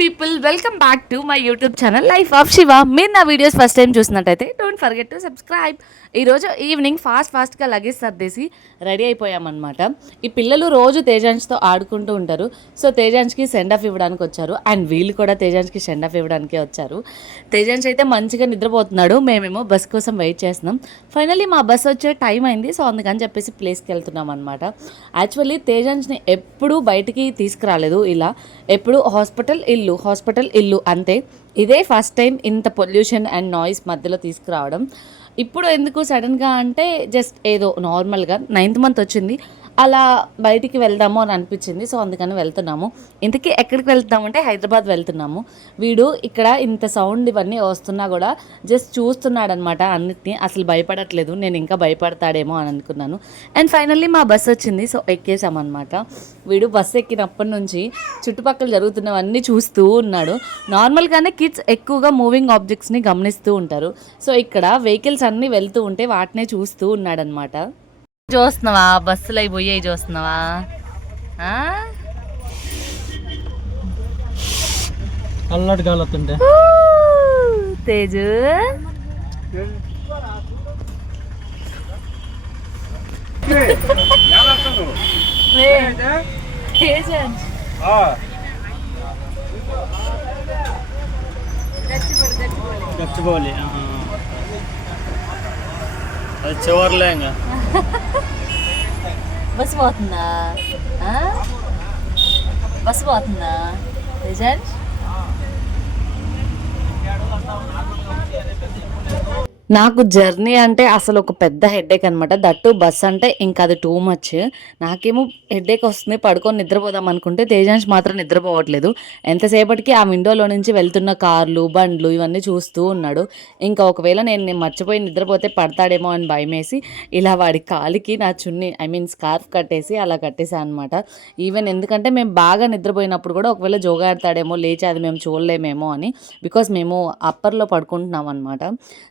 People welcome back to my YouTube channel life of Shiva. మీరు నా videos first time చూసినట్టయితే don't forget to subscribe. ఈరోజు evening ఫాస్ట్గా luggage సర్దేసి ready అయిపోయామన్నమాట. ఈ పిల్లలు రోజు తేజాన్స్తో ఆడుకుంటూ ఉంటారు. సో తేజాన్స్కి సెండ్ ఆఫ్ ఇవ్వడానికి వచ్చారు అండ్ వీళ్ళు కూడా తేజాన్స్కి సెండ్ ఆఫ్ ఇవ్వడానికే వచ్చారు. తేజాన్స్ అయితే మంచిగా నిద్రపోతున్నాడు, మేమేమో బస్ కోసం వెయిట్ చేస్తున్నాం. ఫైనల్లీ మా బస్ వచ్చే టైం అయింది. సో అందుకని చెప్పేసి ప్లేస్కి వెళ్తున్నాం అనమాట. యాక్చువల్లీ తేజాన్స్ని ఎప్పుడూ బయటికి తీసుకురాలేదు, ఇలా ఎప్పుడు హాస్పిటల్ ఇల్లు అంతే. ఇదే ఫస్ట్ టైం ఇంత పొల్యూషన్ అండ్ నాయిస్ మధ్యలో తీసుకురావడం. ఇప్పుడు ఎందుకు సడన్గా అంటే జస్ట్ ఏదో నార్మల్గా 9th మంత్ వచ్చింది, అలా బయటికి వెళ్దాము అని అనిపించింది. సో అందుకని వెళ్తున్నాము. ఇంతకీ ఎక్కడికి వెళ్తున్నామంటే హైదరాబాద్ వెళ్తున్నాము. వీడు ఇక్కడ ఇంత సౌండ్ ఇవన్నీ వస్తున్నా కూడా జస్ట్ చూస్తున్నాడు అనమాట అన్నిటినీ, అసలు భయపడట్లేదు. నేను ఇంకా భయపడతాడేమో అని అనుకున్నాను. అండ్ ఫైనల్లీ మా బస్ వచ్చింది. సో ఎక్కేసామన్నమాట. వీడు బస్సు ఎక్కినప్పటి నుంచి చుట్టుపక్కల జరుగుతున్నవన్నీ చూస్తూ ఉన్నాడు. నార్మల్గానే కిడ్స్ ఎక్కువగా మూవింగ్ ఆబ్జెక్ట్స్ని గమనిస్తూ ఉంటారు. సో ఇక్కడ వెహికల్స్ అన్నీ వెళ్తూ ఉంటే వాటినే చూస్తూ ఉన్నాడనమాట. చూస్తున్నావా బస్సులు అవి పోయాయి చూస్తున్నావా? అల్లటి గాలి వస్తుంటే తేజు గచ్చిపోవాలి అది చివర్లే ఇంకా బస్సు పోతుందా? బస్సు పోతుందా తేజాన్? నాకు జర్నీ అంటే అసలు ఒక పెద్ద హెడేక్ అనమాట. దట్టు బస్ అంటే ఇంకా అది టూ మచ్. నాకేమో హెడేక్ వస్తుంది, పడుకొని నిద్రపోదాం అనుకుంటే తేజాన్స్ మాత్రం నిద్రపోవట్లేదు. ఎంతసేపటికి ఆ విండోలో నుంచి వెళ్తున్న కార్లు బండ్లు ఇవన్నీ చూస్తూ ఉన్నాడు. ఇంకా ఒకవేళ నేను మర్చిపోయి నిద్రపోతే పడతాడేమో అని భయమేసి ఇలా వాడి కాలికి నా చున్నీ స్కార్ఫ్ కట్టేసి అలా కట్టేసాను అనమాట. ఈవెన్ ఎందుకంటే మేము బాగా నిద్రపోయినప్పుడు కూడా ఒకవేళ జోగాడతాడేమో లేచి అది మేము చూడలేమేమో అని, బికాస్ మేము అప్పర్లో పడుకుంటున్నాం అనమాట.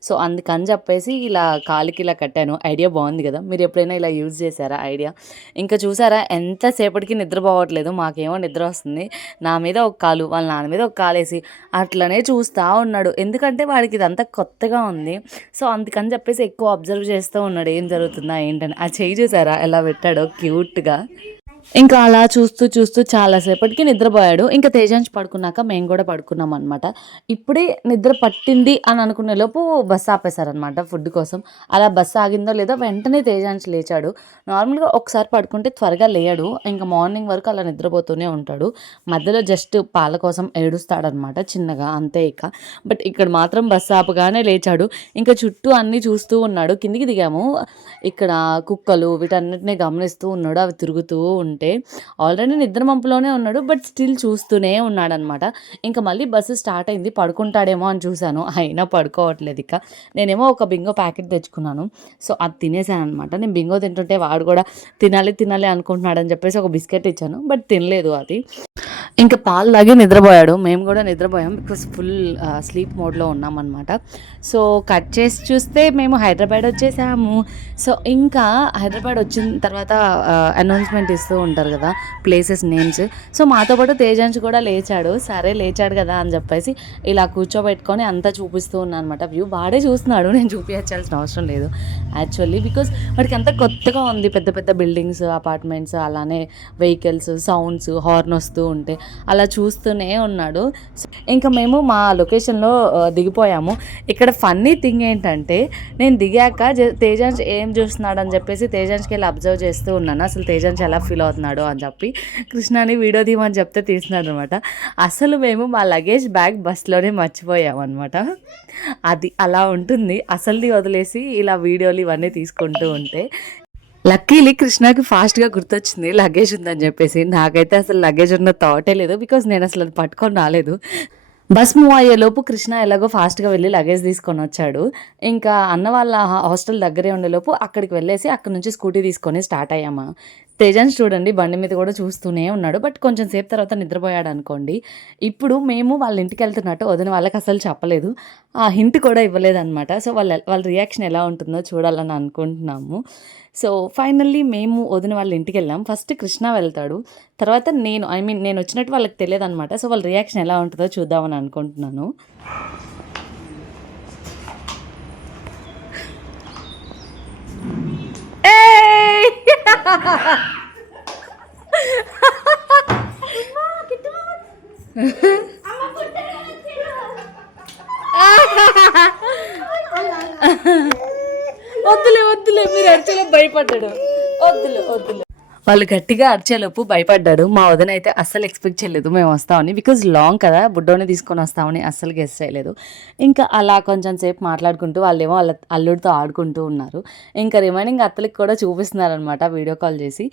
సో అందుకని చెప్పేసి ఇలా కాలికి ఇలా కట్టాను. ఐడియా బాగుంది కదా, మీరు ఎప్పుడైనా ఇలా యూజ్ చేశారా ఐడియా? ఇంకా చూసారా ఎంతసేపటికి నిద్రపోవట్లేదు. మాకేమో నిద్ర వస్తుంది. నా మీద ఒక కాలు వాళ్ళ నాన్న మీద ఒక కాలేసి అట్లనే చూస్తూ ఉన్నాడు. ఎందుకంటే వాడికి ఇదంతా కొత్తగా ఉంది. సో అందుకని చెప్పేసి ఎక్కువ అబ్జర్వ్ చేస్తూ ఉన్నాడు ఏం జరుగుతుందా ఏంటని. ఆ చెయ్యి చూసారా ఎలా పెట్టాడో క్యూట్గా. ఇంకా అలా చూస్తూ చూస్తూ చాలాసేపటికి నిద్రపోయాడు. ఇంకా తేజాన్స్ పడుకున్నాక మేము కూడా పడుకున్నాం అనమాట. ఇప్పుడే నిద్ర పట్టింది అని అనుకునే లోపు బస్సు ఆపేశారనమాట ఫుడ్ కోసం. అలా బస్సు ఆగిందో లేదో వెంటనే తేజాన్స్ లేచాడు. నార్మల్గా ఒకసారి పడుకుంటే త్వరగా లేయడు, ఇంకా మార్నింగ్ వరకు అలా నిద్రపోతూనే ఉంటాడు. మధ్యలో జస్ట్ పాల కోసం ఏడుస్తాడనమాట చిన్నగా, అంతే ఇక. బట్ ఇక్కడ మాత్రం బస్సు ఆపగానే లేచాడు. ఇంకా చుట్టూ అన్నీ చూస్తూ ఉన్నాడు. కిందికి దిగాము, ఇక్కడ కుక్కలు వీటన్నిటిని గమనిస్తూ ఉన్నాడు. అవి తిరుగుతూ ఉంటే ఆల్రెడీ నిద్ర మంపులోనే ఉన్నాడు, బట్ స్టిల్ చూస్తూనే ఉన్నాడనమాట. ఇంకా మళ్ళీ బస్సు స్టార్ట్ అయింది, పడుకుంటాడేమో అని చూశాను, అయినా పడుకోవట్లేదు. ఇక నేనేమో ఒక బింగో ప్యాకెట్ తెచ్చుకున్నాను. సో అది తినేసాను అనమాట. నేను బింగో తింటుంటే వాడు కూడా తినాలి అనుకుంటున్నాడని చెప్పేసి ఒక బిస్కెట్ ఇచ్చాను, బట్ తినలేదు అది. ఇంకా పాలు తాగి నిద్రపోయాడు. మేము కూడా నిద్రపోయాం, బికాస్ ఫుల్ స్లీప్ మోడ్లో ఉన్నామన్నమాట. సో కట్ చేసి చూస్తే మేము హైదరాబాద్ వచ్చేసాము. సో ఇంకా హైదరాబాద్ వచ్చిన తర్వాత అనౌన్స్మెంట్ ఇస్తూ ఉంటారు కదా ప్లేసెస్ నేమ్స్. సో మాతో పాటు తేజాన్స్ కూడా లేచాడు. సరే లేచాడు కదా అని చెప్పేసి ఇలా కూర్చోబెట్టుకొని అంతా చూపిస్తూ ఉన్నాను అనమాట. వ్యూ వాడే చూస్తున్నాడు, నేను చూపించాల్సిన అవసరం లేదు యాక్చువల్లీ, బికాస్ వాడికి అంతా కొత్తగా ఉంది. పెద్ద పెద్ద బిల్డింగ్స్, అపార్ట్మెంట్స్, అలానే వెహికల్స్, సౌండ్స్, హార్న్ వస్తూ ఉంటే అలా చూస్తూనే ఉన్నాడు. ఇంకా మేము మా లొకేషన్లో దిగిపోయాము. ఇక్కడ ఫన్నీ థింగ్ ఏంటంటే నేను దిగాక తేజాన్స్ ఏం చూస్తున్నాడు అని చెప్పేసి తేజాన్స్కి వెళ్ళి అబ్జర్వ్ చేస్తూ ఉన్నాను, అసలు తేజాన్స్ ఎలా ఫీల్ అవుతున్నాడు అని చెప్పి. కృష్ణని వీడియో తీయమని చెప్తే తీసినాడు అనమాట. అసలు మేము మా లగేజ్ బ్యాగ్ బస్లోనే మర్చిపోయామన్నమాట. అది అలా ఉంటుంది, అసలుది వదిలేసి ఇలా వీడియోలు ఇవన్నీ తీసుకుంటూ ఉంటే. లక్కీలీ కృష్ణకి ఫాస్ట్గా గుర్తొచ్చింది లగేజ్ ఉందని చెప్పేసి. నాకైతే అసలు లగేజ్ ఉన్న థాటే లేదు, బికాజ్ నేను అసలు అది పట్టుకొని రాలేదు. బస్ మూవ్ అయ్యేలోపు కృష్ణ ఎలాగో ఫాస్ట్గా వెళ్ళి లగేజ్ తీసుకొని వచ్చాడు. ఇంకా అన్న వాళ్ళ హాస్టల్ దగ్గరే ఉండేలోపు అక్కడికి వెళ్ళేసి అక్కడ నుంచి స్కూటీ తీసుకొని స్టార్ట్ అయ్యామా. తేజాన్స్ చూడండి బండి మీద కూడా చూస్తూనే ఉన్నాడు. బట్ కొంచెం సేపు తర్వాత నిద్రపోయాడు అనుకోండి. ఇప్పుడు మేము వాళ్ళ ఇంటికి వెళ్తున్నట్టు వదిన వాళ్ళకి అసలు చెప్పలేదు. ఆ హింట్ కూడా ఇవ్వలేదన్నమాట. సో వాళ్ళ రియాక్షన్ ఎలా ఉంటుందో చూడాలని అనుకుంటున్నాము. సో ఫైనల్లీ మేము వదిన వాళ్ళ ఇంటికి వెళ్ళాం. ఫస్ట్ కృష్ణ వెళ్తాడు. తర్వాత నేను వచ్చినట్టు వాళ్ళకి తెలియదన్నమాట. సో వాళ్ళ రియాక్షన్ ఎలా ఉంటుందో చూద్దామని అనుకుంటున్నాను. వద్దులే మీరు అరిచేలో భయపడ్డాడు. వద్దులే వాళ్ళు గట్టిగా అరిచేలోపు భయపడ్డాడు. మా వదిన అయితే అస్సలు ఎక్స్పెక్ట్ చేయలేదు మేము వస్తామని. బికాజ్ లాంగ్ కదా, బుడ్డోని తీసుకొని వస్తామని అస్సలు గెస్ చేయలేదు. ఇంకా అలా కొంచెం సేపు మాట్లాడుకుంటూ వాళ్ళేమో వాళ్ళ అల్లుడితో ఆడుకుంటూ ఉన్నారు. ఇంకా రిమైనింగ్ అత్తలకి కూడా చూపిస్తున్నారనమాట వీడియో కాల్ చేసి.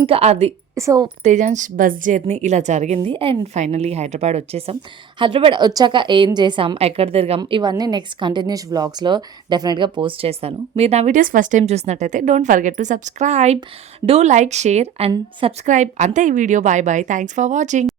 ఇంకా అది సో తేజాన్స్ బస్ జర్నీ ఇలా జరిగింది. అండ్ ఫైనలీ హైదరాబాద్ వచ్చేసాం. హైదరాబాద్ వచ్చాక ఏం చేసాం, ఎక్కడ తిరిగాం, ఇవన్నీ నెక్స్ట్ కంటిన్యూస్ వ్లాగ్స్లో డెఫినెట్గా పోస్ట్ చేస్తాను. మీరు నా వీడియోస్ ఫస్ట్ టైం చూసినట్టయితే don't forget to subscribe, do like, share and subscribe. అంతే ఈ video. Bye thanks for watching.